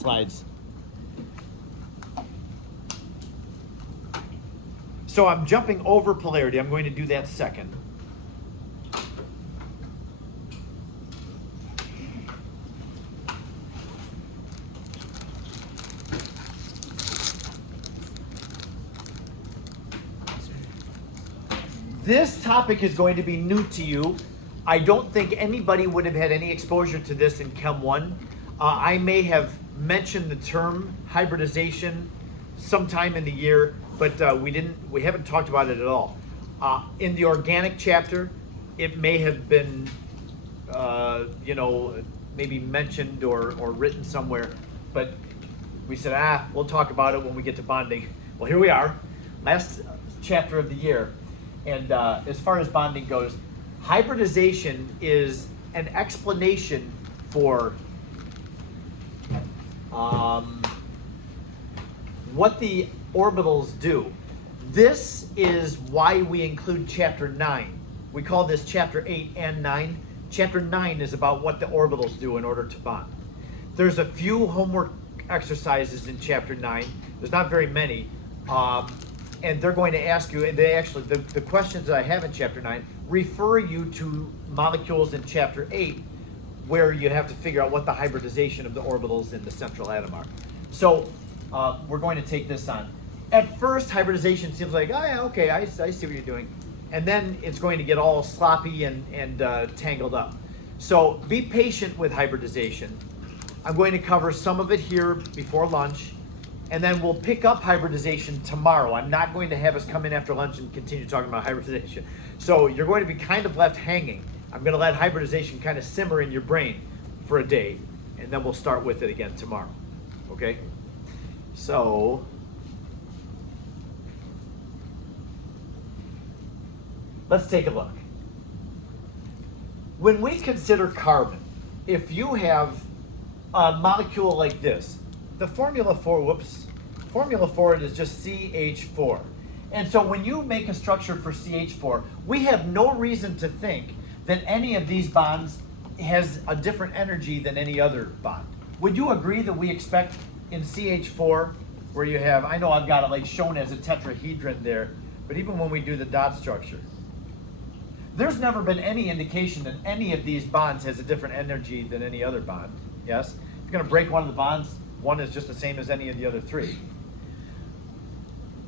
slides. So I'm jumping over polarity. I'm going to do that second. This topic is going to be new to you. I don't think anybody would have had any exposure to this in Chem 1. I may have mentioned the term hybridization sometime in the year, but we haven't talked about it at all. In the organic chapter, it may have been, maybe mentioned or written somewhere, but we said, we'll talk about it when we get to bonding. Well, here we are, last chapter of the year. And as far as bonding goes, hybridization is an explanation for what the orbitals do. This is why we include chapter 9. We call this chapter 8 and 9. Chapter 9 is about what the orbitals do in order to bond. There's a few homework exercises in chapter 9. There's not very many. And they're going to ask you, and they actually, the questions that I have in chapter 9 refer you to molecules in chapter 8, where you have to figure out what the hybridization of the orbitals in the central atom are. So we're going to take this on. At first, hybridization seems like, oh yeah, okay, I see what you're doing. And then it's going to get all sloppy and tangled up. So be patient with hybridization. I'm going to cover some of it here before lunch. And then we'll pick up hybridization tomorrow. I'm not going to have us come in after lunch and continue talking about hybridization. So you're going to be kind of left hanging. I'm going to let hybridization kind of simmer in your brain for a day, and then we'll start with it again tomorrow. Okay? So, let's take a look. When we consider carbon, if you have a molecule like this, the formula for it is just CH4. And so when you make a structure for CH4, we have no reason to think that any of these bonds has a different energy than any other bond. Would you agree that we expect in CH4, where you have, I know I've got it like shown as a tetrahedron there, but even when we do the dot structure, there's never been any indication that any of these bonds has a different energy than any other bond. Yes? If you're going to break one of the bonds, one is just the same as any of the other three.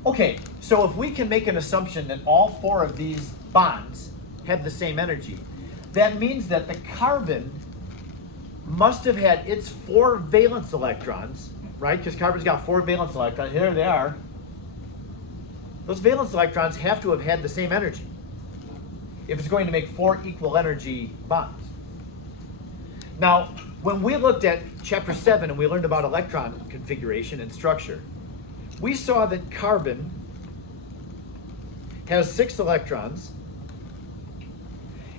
Okay, so if we can make an assumption that all four of these bonds have the same energy, that means that the carbon must have had its 4 valence electrons, right? Because carbon's got 4 valence electrons. Here they are. Those valence electrons have to have had the same energy if it's going to make 4 equal energy bonds. Now, when we looked at chapter 7 and we learned about electron configuration and structure, we saw that carbon has 6 electrons,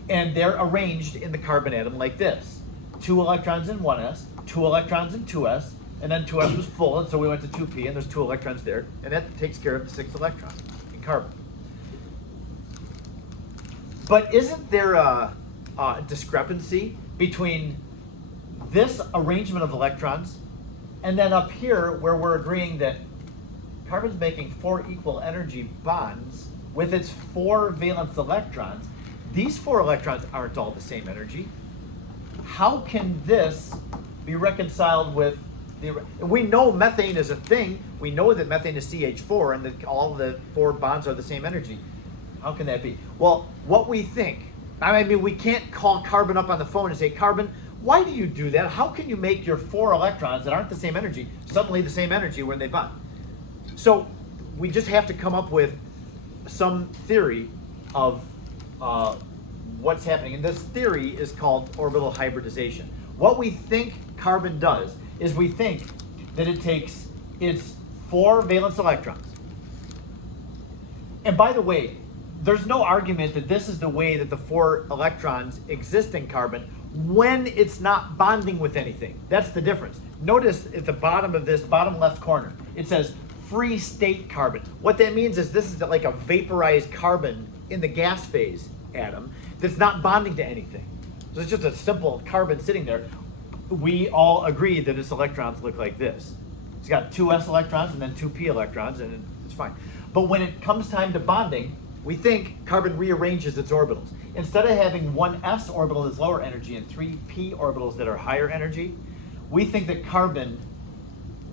and they're arranged in the carbon atom like this. 2 electrons in 1s, 2 electrons in 2s, and then 2s was full, and so we went to 2p, and there's 2 electrons there, and that takes care of the 6 electrons in carbon. But isn't there a discrepancy between this arrangement of electrons and then up here where we're agreeing that carbon's making 4 equal energy bonds with its 4 valence electrons? These 4 electrons aren't all the same energy. How can this be reconciled with the... We know methane is a thing. We know that methane is CH4 and that all the 4 bonds are the same energy. How can that be? Well, what we think, I mean, we can't call carbon up on the phone and say, Carbon, why do you do that? How can you make your 4 electrons that aren't the same energy suddenly the same energy when they bond? So we just have to come up with some theory of what's happening. And this theory is called orbital hybridization. What we think carbon does is we think that it takes its 4 valence electrons. And by the way, there's no argument that this is the way that the 4 electrons exist in carbon when it's not bonding with anything. That's the difference. Notice at the bottom of this bottom left corner, it says free state carbon. What that means is this is like a vaporized carbon in the gas phase atom that's not bonding to anything. So it's just a simple carbon sitting there. we all agree that its electrons look like this. It's got two s electrons and then two p electrons, and it's fine. But when it comes time to bonding, we think carbon rearranges its orbitals. Instead of having one s orbital that's lower energy and three p orbitals that are higher energy, we think that carbon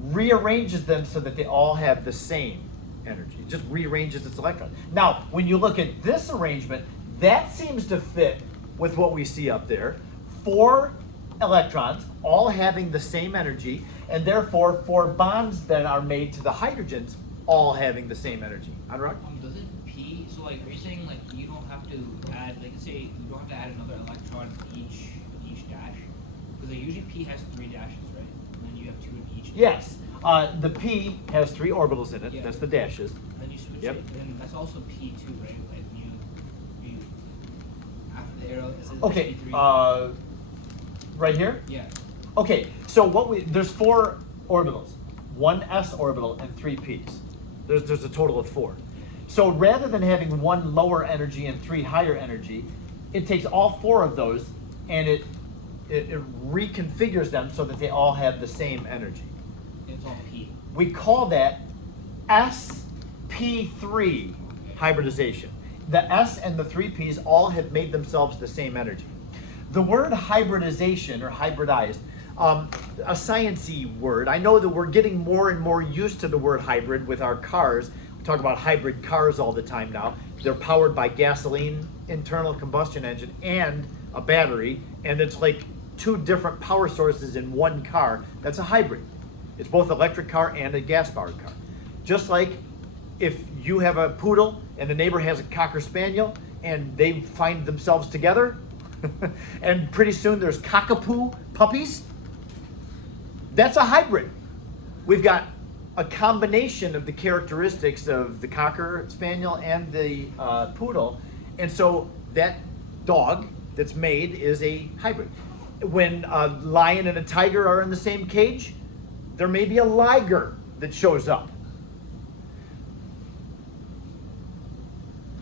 rearranges them so that they all have the same energy. It just rearranges its electrons. Now, when you look at this arrangement, that seems to fit with what we see up there. 4 electrons, all having the same energy, and therefore 4 bonds that are made to the hydrogens, all having the same energy. Anurag? Doesn't P, so like, are you saying like you don't have to add, like say, you don't have to add another electron each dash? Because like usually P has 3 dashes, right? And then you have 2 in each. Yes. The P has 3 orbitals in it. Yeah. That's the dashes. And then you switch Yep. it, and that's also P too, right? Like you after the arrow, is it Okay. P3? Right here? Yeah. Okay, so there's 4 orbitals, 1 s orbital and 3 p's. There's a total of 4. So rather than having 1 lower energy and 3 higher energy, it takes all 4 of those and it reconfigures them so that they all have the same energy. It's all P. We call that sp3 hybridization. The s and the 3 p's all have made themselves the same energy. The word hybridization or hybridized, a sciencey word. I know that we're getting more and more used to the word hybrid with our cars. We talk about hybrid cars all the time now. They're powered by gasoline, internal combustion engine, and a battery, and it's like 2 different power sources in one car. That's a hybrid. It's both electric car and a gas-powered car. Just like if you have a poodle and the neighbor has a cocker spaniel and they find themselves together, and pretty soon there's cockapoo puppies. That's a hybrid. We've got a combination of the characteristics of the cocker spaniel and the poodle, and so that dog that's made is a hybrid. When a lion and a tiger are in the same cage, there may be a liger that shows up.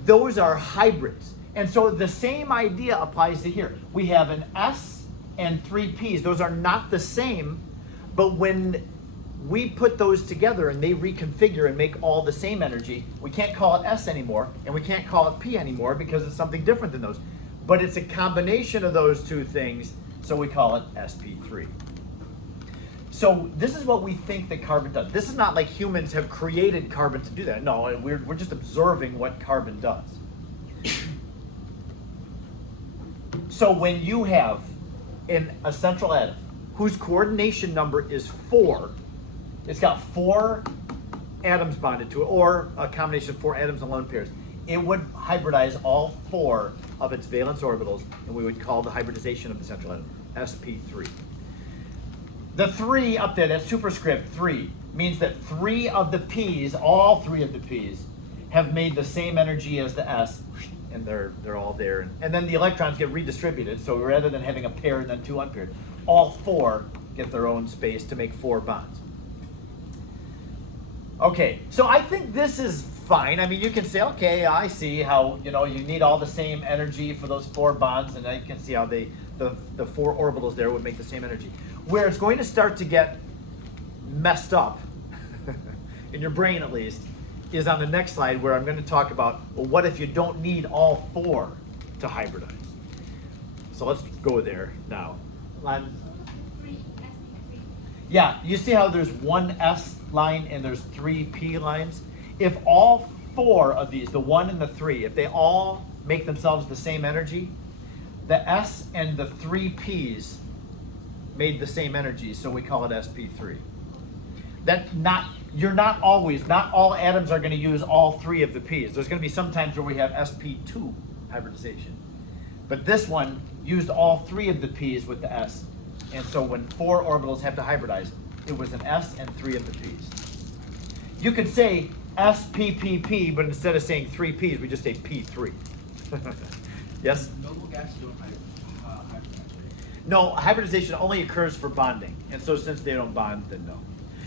Those are hybrids. And so the same idea applies to here. We have an S and 3 P's. Those are not the same, but when we put those together and they reconfigure and make all the same energy, we can't call it S anymore, and we can't call it P anymore because it's something different than those. But it's a combination of those 2 things, so we call it sp3. So this is what we think that carbon does. This is not like humans have created carbon to do that. No, we're just observing what carbon does. So when you have a central atom whose coordination number is 4, it's got 4 atoms bonded to it, or a combination of 4 atoms and lone pairs, it would hybridize all 4 of its valence orbitals, and we would call the hybridization of the central atom sp3. The 3 up there, that superscript 3, means that 3 of the p's, all 3 of the p's, have made the same energy as the s, and they're all there. And then the electrons get redistributed, so rather than having a pair and then 2 unpaired, all 4 get their own space to make 4 bonds. Okay, so I think this is fine. I mean, you can say, okay, I see how, you need all the same energy for those 4 bonds, and I can see how the 4 orbitals there would make the same energy. Where it's going to start to get messed up, in your brain at least, is on the next slide, where I'm going to talk about, well, what if you don't need all 4 to hybridize? So let's go there now. Yeah, you see how there's 1 S line and there's 3 P lines? If all 4 of these, the 1 and the 3, if they all make themselves the same energy, the S and the 3 P's made the same energy, so we call it sp3. Not all atoms are going to use all 3 of the P's. There's going to be some times where we have sp2 hybridization. But this one used all 3 of the P's with the S. And so when 4 orbitals have to hybridize, it was an S and 3 of the P's. You could say SPPP, but instead of saying 3 P's, we just say P3. Yes? Noble gases don't hybridize. No, hybridization only occurs for bonding. And so since they don't bond, then no.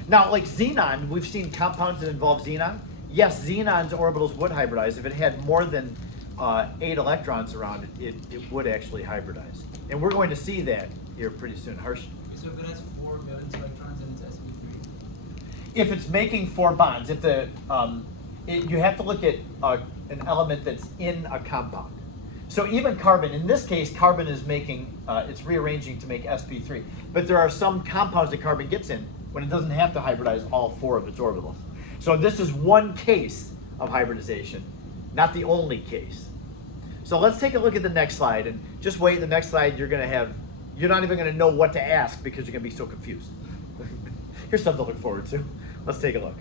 Now, like xenon, we've seen compounds that involve xenon. Yes, xenon's orbitals would hybridize. If it had more than 8 electrons around it, it would actually hybridize. And we're going to see that here pretty soon. Harsh? So if it has 4 valence electrons and it's sp3. If it's making 4 bonds, if the you have to look at an element that's in a compound. So even carbon, in this case, carbon is making, it's rearranging to make sp3. But there are some compounds that carbon gets in when it doesn't have to hybridize all 4 of its orbitals. So this is one case of hybridization, not the only case. So let's take a look at the next slide, and just wait. The next slide, you're not even going to know what to ask because you're going to be so confused. Here's something to look forward to. Let's take a look.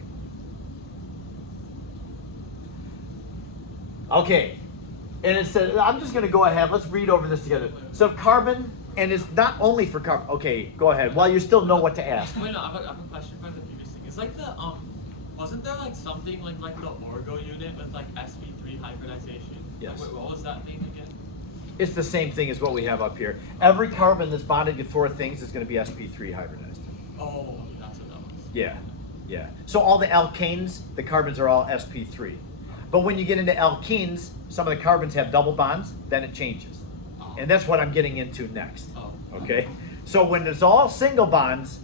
Okay, and it says, I'm just going to go ahead. Let's read over this together. So carbon, and it's not only for carbon. Okay, go ahead. While you still know what to ask. Wait, no, I have a question from the previous thing. It's like the wasn't there like something like the orgo unit with like sp3 hybridization? Yes. Wait, what was that thing again? It's the same thing as what we have up here. Every carbon that's bonded to 4 things is going to be sp3 hybridized. Oh, that's what that was. Yeah, yeah. So all the alkanes, the carbons are all sp3. But when you get into alkenes, some of the carbons have double bonds, then it changes. Oh. And that's what I'm getting into next. Oh. Okay? So when it's all single bonds,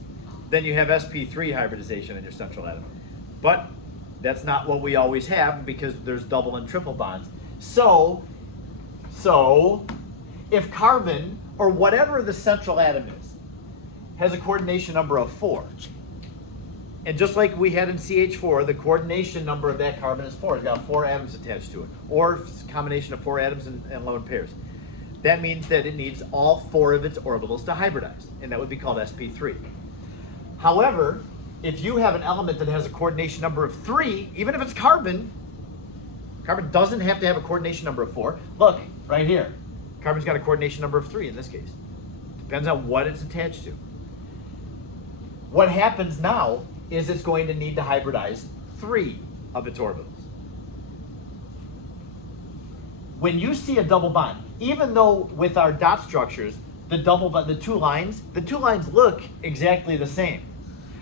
then you have sp3 hybridization in your central atom. But that's not what we always have because there's double and triple bonds. So if carbon, or whatever the central atom is, has a coordination number of 4, and just like we had in CH4, the coordination number of that carbon is 4. It's got 4 atoms attached to it, or a combination of 4 atoms and lone pairs. That means that it needs all 4 of its orbitals to hybridize, and that would be called sp3. However, if you have an element that has a coordination number of 3, even if it's carbon, carbon doesn't have to have a coordination number of 4. Look, right here. Carbon's got a coordination number of 3 in this case. Depends on what it's attached to. What happens now is it's going to need to hybridize 3 of its orbitals. When you see a double bond, even though with our dot structures, the two lines look exactly the same.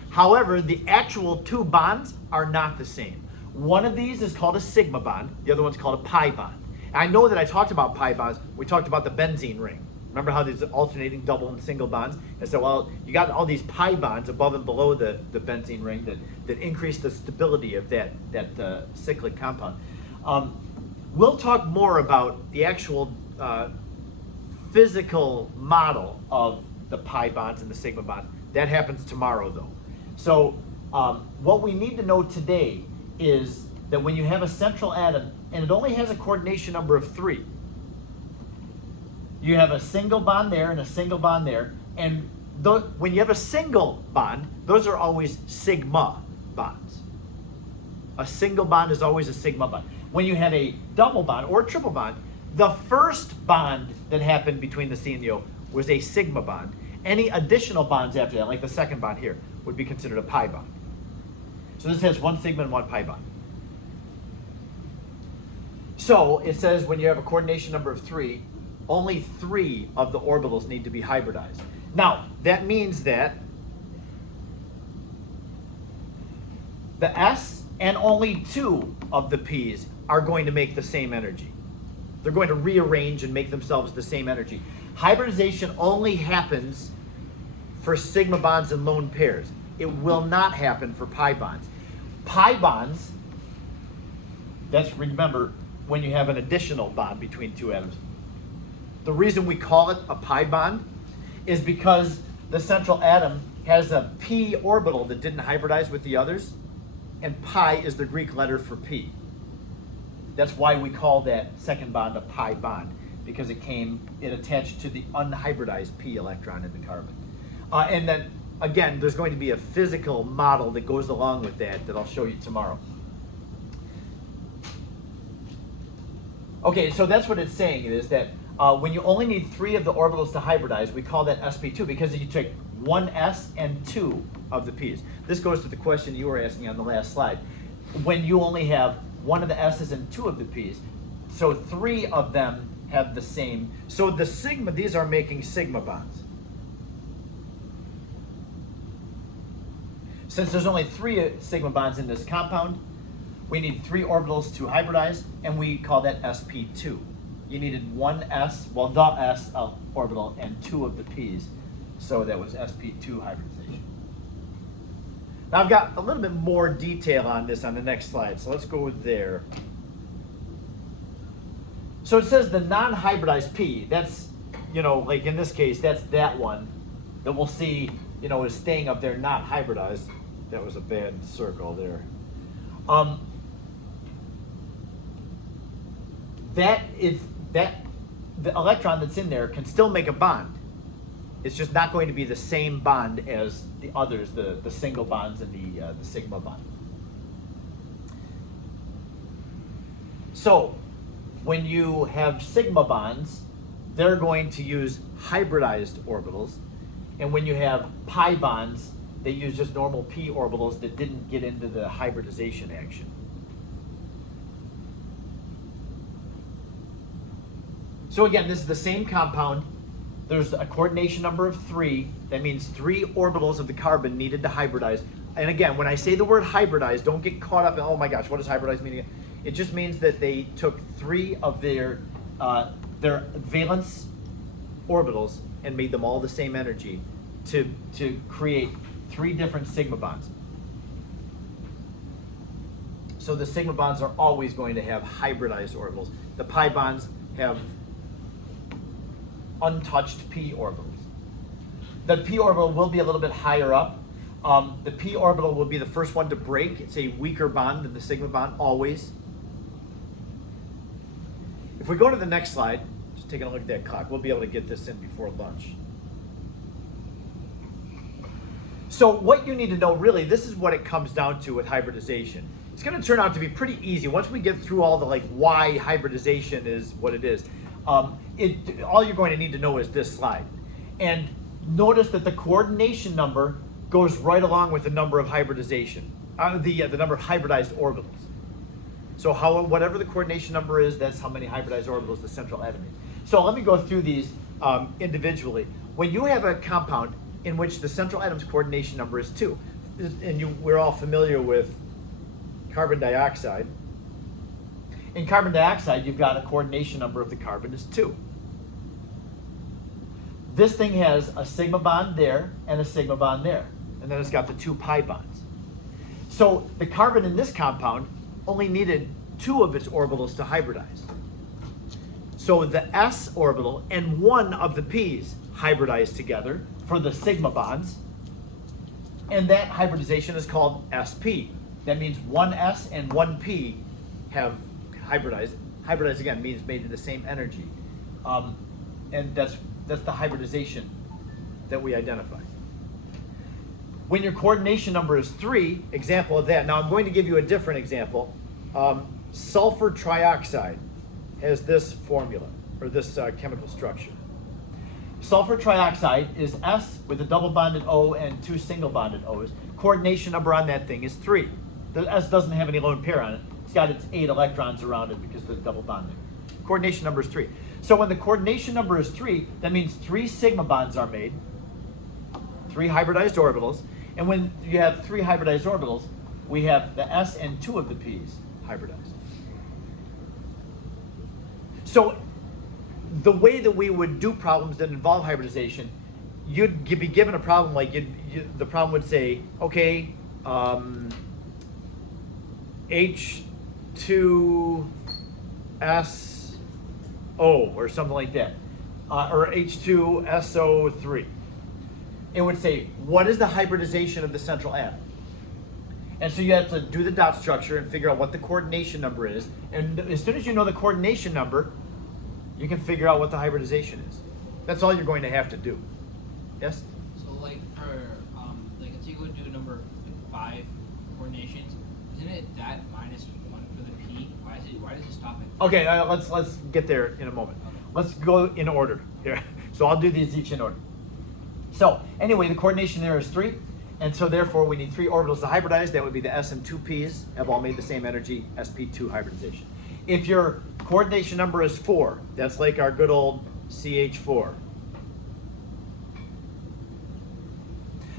However, the actual 2 bonds are not the same. One of these is called a sigma bond, the other one's called a pi bond. And I know that I talked about pi bonds, we talked about the benzene ring. Remember how there's alternating double and single bonds? And so, well, you got all these pi bonds above and below the benzene ring that increase the stability of that cyclic compound. We'll talk more about the actual physical model of the pi bonds and the sigma bond. That happens tomorrow, though. So what we need to know today is that when you have a central atom and it only has a coordination number of 3, you have a single bond there and a single bond there, and when you have a single bond, those are always sigma bonds. A single bond is always a sigma bond. When you have a double bond or a triple bond, the first bond that happened between the C and the O was a sigma bond. Any additional bonds after that, like the second bond here, would be considered a pi bond. So this has 1 sigma and 1 pi bond. So it says when you have a coordination number of 3, only 3 of the orbitals need to be hybridized. Now, that means that the S and only 2 of the P's are going to make the same energy. They're going to rearrange and make themselves the same energy. Hybridization only happens for sigma bonds and lone pairs. It will not happen for pi bonds. Pi bonds, remember, when you have an additional bond between 2 atoms. The reason we call it a pi bond is because the central atom has a p orbital that didn't hybridize with the others, and pi is the Greek letter for p. That's why we call that second bond a pi bond, because it attached to the unhybridized p electron in the carbon. And then, again, there's going to be a physical model that goes along with that I'll show you tomorrow. Okay, so that's what it's saying, is that when you only need 3 of the orbitals to hybridize, we call that sp2 because you take 1 s and 2 of the p's. This goes to the question you were asking on the last slide. When you only have 1 of the s's and 2 of the p's, so 3 of them have the same. So the sigma, these are making sigma bonds. Since there's only 3 sigma bonds in this compound, we need 3 orbitals to hybridize, and we call that sp2. You needed 1 s, well, the s orbital and 2 of the p's. So that was sp2 hybridization. Now I've got a little bit more detail on this on the next slide, so let's go there. So it says the non-hybridized P, that's, like in this case, that's that one that we'll see, is staying up there, not hybridized. That was a bad circle there. The electron that's in there can still make a bond. It's just not going to be the same bond as the others, the single bonds and the sigma bond. So when you have sigma bonds, they're going to use hybridized orbitals. And when you have pi bonds, they use just normal p orbitals that didn't get into the hybridization action. So again, this is the same compound. There's a coordination number of 3. That means 3 orbitals of the carbon needed to hybridize. And again, when I say the word hybridize, don't get caught up in, oh my gosh, what does hybridize mean again? It just means that they took 3 of their valence orbitals and made them all the same energy to create 3 different sigma bonds. So the sigma bonds are always going to have hybridized orbitals. The pi bonds have untouched p orbitals. The p orbital will be a little bit higher up. The p orbital will be the first one to break. It's a weaker bond than the sigma bond, always. If we go to the next slide, just taking a look at that clock, we'll be able to get this in before lunch. So what you need to know, really, this is what it comes down to with hybridization. It's going to turn out to be pretty easy once we get through all the why hybridization is what it is. All you're going to need to know is this slide. And notice that the coordination number goes right along with the number of hybridization, the number of hybridized orbitals. So whatever the coordination number is, that's how many hybridized orbitals the central atom is. So let me go through these individually. When you have a compound in which the central atom's coordination number is 2, and we're all familiar with carbon dioxide. In carbon dioxide, you've got a coordination number of the carbon is 2. This thing has a sigma bond there and a sigma bond there. And then it's got the 2 pi bonds. So the carbon in this compound only needed 2 of its orbitals to hybridize. So the s orbital and 1 of the p's hybridize together for the sigma bonds. And that hybridization is called sp. That means 1s and 1p have hybridized. Hybridized again means made of the same energy. And that's the hybridization that we identify. When your coordination number is 3, example of that. Now I'm going to give you a different example. Sulfur trioxide has this formula, or this chemical structure. Sulfur trioxide is S with a double bonded O and 2 single bonded O's. Coordination number on that thing is 3. The S doesn't have any lone pair on it. It's got its 8 electrons around it because of the double bonding. Coordination number is 3. So when the coordination number is 3, that means 3 sigma bonds are made, 3 hybridized orbitals. And when you have 3 hybridized orbitals, we have the S and 2 of the P's hybridized. So the way that we would do problems that involve hybridization, you'd be given a problem like the problem would say, okay, H2SO or something like that, or H2SO3. It would say, what is the hybridization of the central atom? And so you have to do the dot structure and figure out what the coordination number is. And as soon as you know the coordination number, you can figure out what the hybridization is. That's all you're going to have to do. Yes? So like let's say you go do number 5 coordinations, isn't it that minus 1 for the P? Why does it stop at? Okay, let's get there in a moment. Okay. Let's go in order here. So I'll do these each in order. So anyway, the coordination there is 3, and so therefore we need 3 orbitals to hybridize. That would be the S and 2 P's have all made the same energy, sp2 hybridization. If your coordination number is 4, that's like our good old CH4.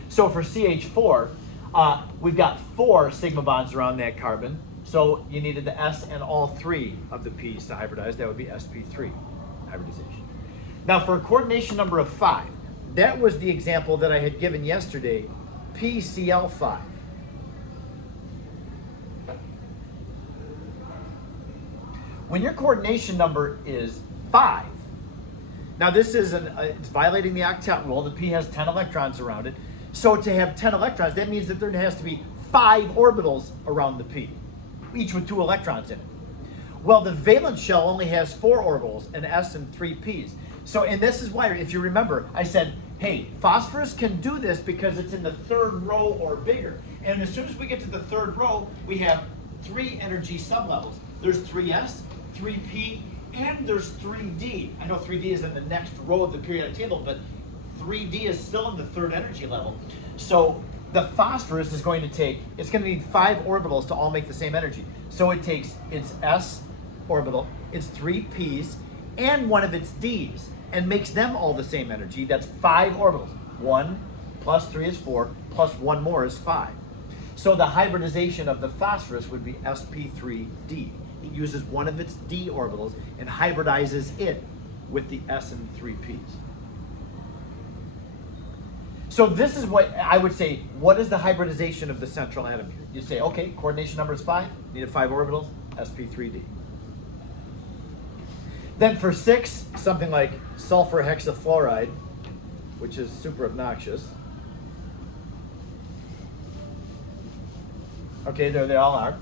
So for CH4, we've got 4 sigma bonds around that carbon. So you needed the S and all 3 of the P's to hybridize. That would be sp3 hybridization. Now for a coordination number of 5, that was the example that I had given yesterday, PCl5. When your coordination number is 5, now this is it's violating the octet rule. The P has 10 electrons around it. So to have 10 electrons, that means that there has to be 5 orbitals around the P, each with 2 electrons in it. Well, the valence shell only has 4 orbitals, an S and 3 Ps. So, and this is why, if you remember, I said, hey, phosphorus can do this because it's in the 3rd row or bigger. And as soon as we get to the 3rd row, we have 3 energy sublevels. There's 3s, 3p, and there's 3d. I know 3d is in the next row of the periodic table, but 3d is still in the 3rd energy level. So the phosphorus is going to take, it's going to need 5 orbitals to all make the same energy. So it takes its s orbital, its 3 p's, and one of its d's, and makes them all the same energy. That's 5 orbitals. 1 plus 3 is 4, plus 1 more is 5. So the hybridization of the phosphorus would be sp3d. It uses one of its d orbitals and hybridizes it with the s and 3 p's. So this is what I would say, what is the hybridization of the central atom here? You say, okay, coordination number is 5, needed 5 orbitals, sp3d. Then for 6, something like sulfur hexafluoride, which is super obnoxious. Okay, there they all are.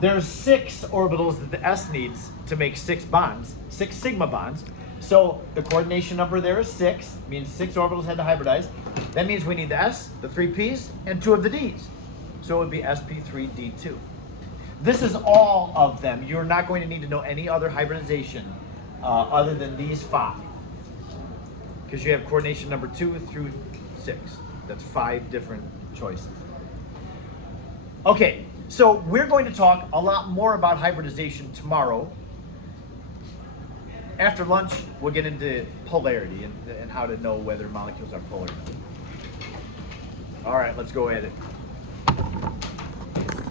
There's 6 orbitals that the S needs to make 6 bonds, 6 sigma bonds. So the coordination number there is 6, means 6 orbitals had to hybridize. That means we need the S, the 3 P's, and 2 of the D's. So it would be sp3d2. This is all of them. You're not going to need to know any other hybridization other than these 5. Because you have coordination number 2 through 6. That's 5 different choices. Okay, so we're going to talk a lot more about hybridization tomorrow. After lunch, we'll get into polarity and how to know whether molecules are polar or not. All right, let's go at it.